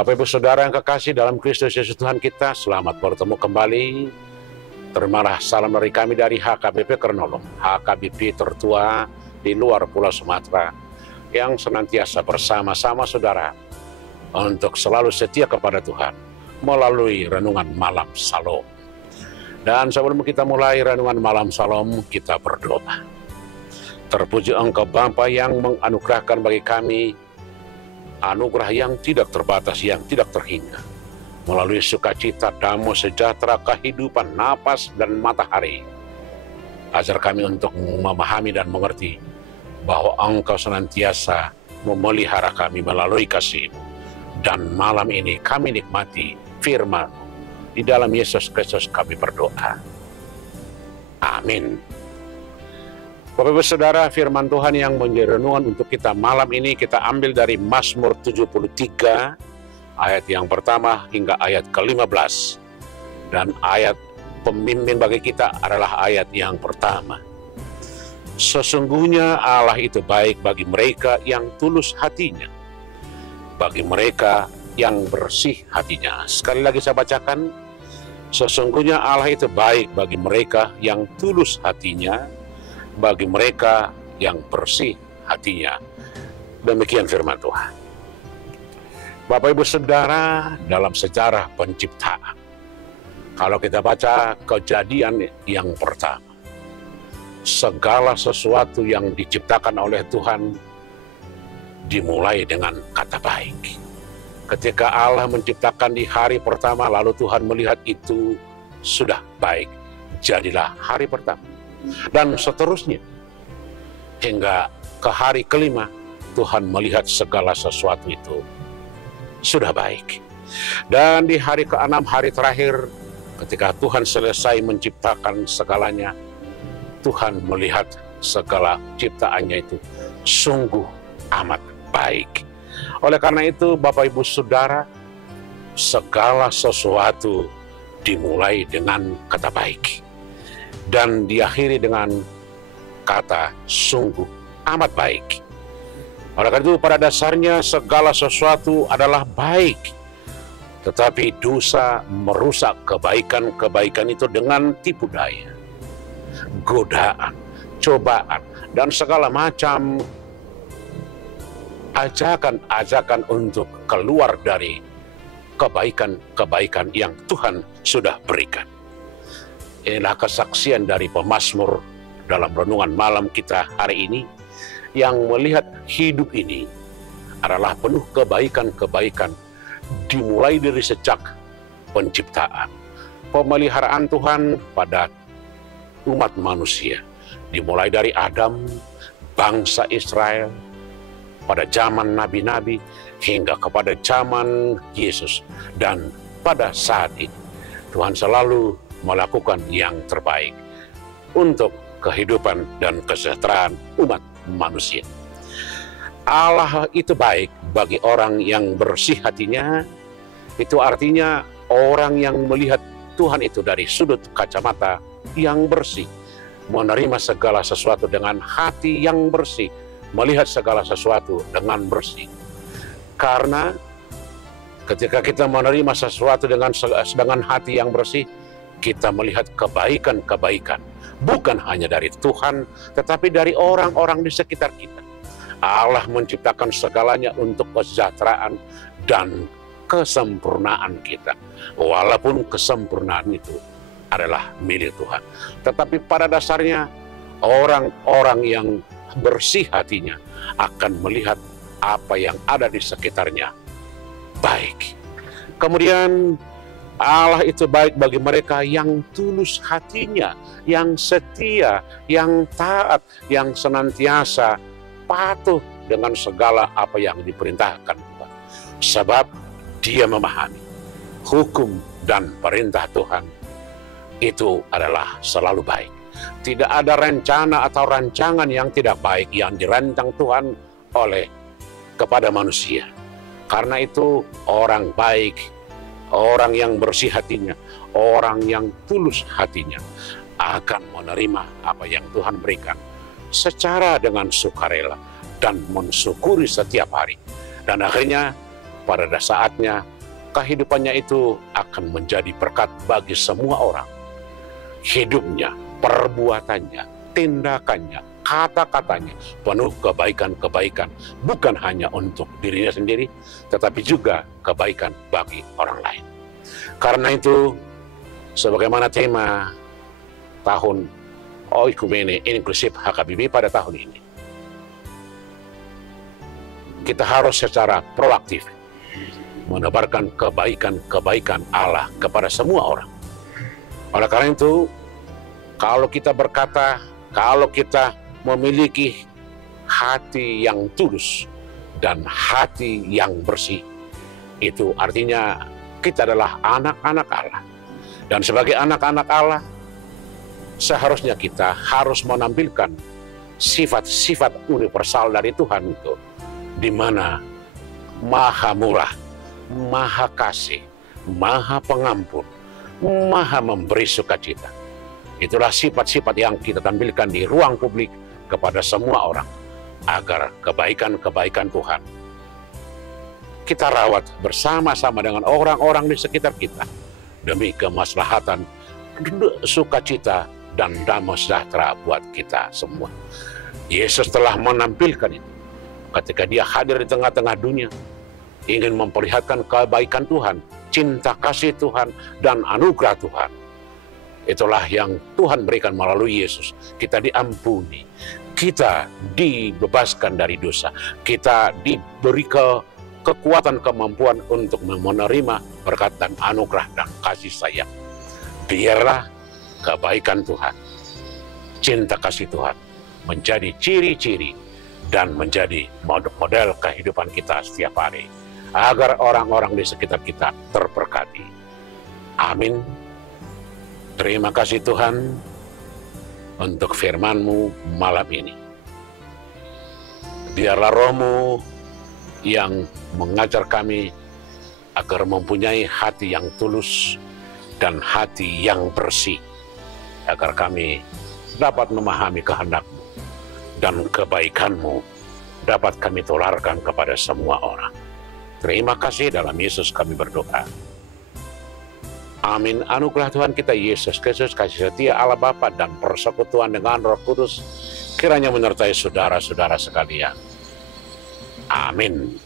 Bapak Ibu Saudara yang kekasih dalam Kristus Yesus Tuhan kita, selamat bertemu kembali. Terimalah salam dari kami dari HKBP Kernolong, HKBP tertua di luar Pulau Sumatera, yang senantiasa bersama-sama saudara untuk selalu setia kepada Tuhan melalui renungan malam Salom. Dan sebelum kita mulai renungan malam Salom, kita berdoa. Terpuji Engkau Bapa yang menganugerahkan bagi kami anugerah yang tidak terbatas, yang tidak terhingga. Melalui sukacita, damai, sejahtera, kehidupan, napas, dan matahari. Ajar kami untuk memahami dan mengerti bahwa Engkau senantiasa memelihara kami melalui kasih-Mu. Dan malam ini kami nikmati firman di dalam Yesus Kristus kami berdoa. Amin. Bapak Ibu Saudara, firman Tuhan yang menjadi renungan untuk kita malam ini kita ambil dari Mazmur 73 ayat yang pertama hingga ayat ke-15. Dan ayat pemimpin bagi kita adalah ayat yang pertama. Sesungguhnya Allah itu baik bagi mereka yang tulus hatinya, bagi mereka yang bersih hatinya. Sekali lagi saya bacakan, sesungguhnya Allah itu baik bagi mereka yang tulus hatinya, bagi mereka yang bersih hatinya. Demikian firman Tuhan. Bapak Ibu Saudara, dalam sejarah penciptaan, kalau kita baca Kejadian yang pertama, segala sesuatu yang diciptakan oleh Tuhan dimulai dengan kata baik. Ketika Allah menciptakan di hari pertama, lalu Tuhan melihat itu sudah baik, jadilah hari pertama. Dan seterusnya, hingga ke hari kelima, Tuhan melihat segala sesuatu itu sudah baik. Dan di hari ke-6, hari terakhir, ketika Tuhan selesai menciptakan segalanya, Tuhan melihat segala ciptaannya itu sungguh amat baik. Oleh karena itu, Bapak Ibu Saudara, segala sesuatu dimulai dengan kata baik dan diakhiri dengan kata sungguh amat baik. Oleh karena itu, pada dasarnya segala sesuatu adalah baik. Tetapi dosa merusak kebaikan-kebaikan itu dengan tipu daya, godaan, cobaan, dan segala macam ajakan-ajakan untuk keluar dari kebaikan-kebaikan yang Tuhan sudah berikan. Inilah kesaksian dari pemazmur dalam renungan malam kita hari ini, yang melihat hidup ini adalah penuh kebaikan-kebaikan dimulai dari sejak penciptaan. Pemeliharaan Tuhan pada umat manusia dimulai dari Adam, bangsa Israel, pada zaman nabi-nabi hingga kepada zaman Yesus. Dan pada saat ini Tuhan selalu melakukan yang terbaik untuk kehidupan dan kesejahteraan umat manusia. Allah itu baik bagi orang yang bersih hatinya. Itu artinya orang yang melihat Tuhan itu dari sudut kacamata yang bersih, menerima segala sesuatu dengan hati yang bersih, melihat segala sesuatu dengan bersih. Karena ketika kita menerima sesuatu dengan hati yang bersih, kita melihat kebaikan-kebaikan, bukan hanya dari Tuhan, tetapi dari orang-orang di sekitar kita. Allah menciptakan segalanya untuk kesejahteraan dan kesempurnaan kita. Walaupun kesempurnaan itu adalah milik Tuhan. Tetapi pada dasarnya, orang-orang yang bersih hatinya akan melihat apa yang ada di sekitarnya baik. Kemudian, Allah itu baik bagi mereka yang tulus hatinya, yang setia, yang taat, yang senantiasa patuh dengan segala apa yang diperintahkan Tuhan. Sebab dia memahami hukum dan perintah Tuhan itu adalah selalu baik. Tidak ada rencana atau rancangan yang tidak baik yang dirancang Tuhan kepada manusia. Karena itu orang baik, orang yang bersih hatinya, orang yang tulus hatinya akan menerima apa yang Tuhan berikan secara dengan sukarela dan mensyukuri setiap hari. Dan akhirnya pada saatnya kehidupannya itu akan menjadi berkat bagi semua orang. Hidupnya, perbuatannya, tindakannya, kata-katanya penuh kebaikan-kebaikan, bukan hanya untuk dirinya sendiri, tetapi juga kebaikan bagi orang lain. Karena itu, sebagaimana tema tahun Oikumene Inklusif HKBP pada tahun ini, kita harus secara proaktif menebarkan kebaikan-kebaikan Allah kepada semua orang. Oleh karena itu, kalau kita berkata, kalau kita memiliki hati yang tulus dan hati yang bersih, itu artinya kita adalah anak-anak Allah. Dan sebagai anak-anak Allah, seharusnya kita harus menampilkan sifat-sifat universal dari Tuhan itu, di mana Maha Murah, Maha Kasih, Maha Pengampun, Maha Memberi Sukacita. Itulah sifat-sifat yang kita tampilkan di ruang publik kepada semua orang, agar kebaikan-kebaikan Tuhan kita rawat bersama-sama dengan orang-orang di sekitar kita, demi kemaslahatan, sukacita, dan damai sejahtera buat kita semua. Yesus telah menampilkan itu ketika dia hadir di tengah-tengah dunia, ingin memperlihatkan kebaikan Tuhan, cinta kasih Tuhan, dan anugerah Tuhan. Itulah yang Tuhan berikan melalui Yesus. Kita diampuni, kita dibebaskan dari dosa, kita diberi kekuatan, kemampuan untuk menerima berkat dan anugerah dan kasih sayang. Biarlah kebaikan Tuhan, cinta kasih Tuhan menjadi ciri-ciri dan menjadi model kehidupan kita setiap hari, agar orang-orang di sekitar kita terberkati. Amin. Terima kasih Tuhan untuk firman-Mu malam ini. Biarlah Roh-Mu yang mengajar kami agar mempunyai hati yang tulus dan hati yang bersih, agar kami dapat memahami kehendak-Mu dan kebaikan-Mu dapat kami tularkan kepada semua orang. Terima kasih, dalam Yesus kami berdoa. Amin. Anugerah Tuhan kita Yesus Kristus, kasih setia Allah Bapa, dan persekutuan dengan Roh Kudus kiranya menyertai saudara-saudara sekalian. Amin.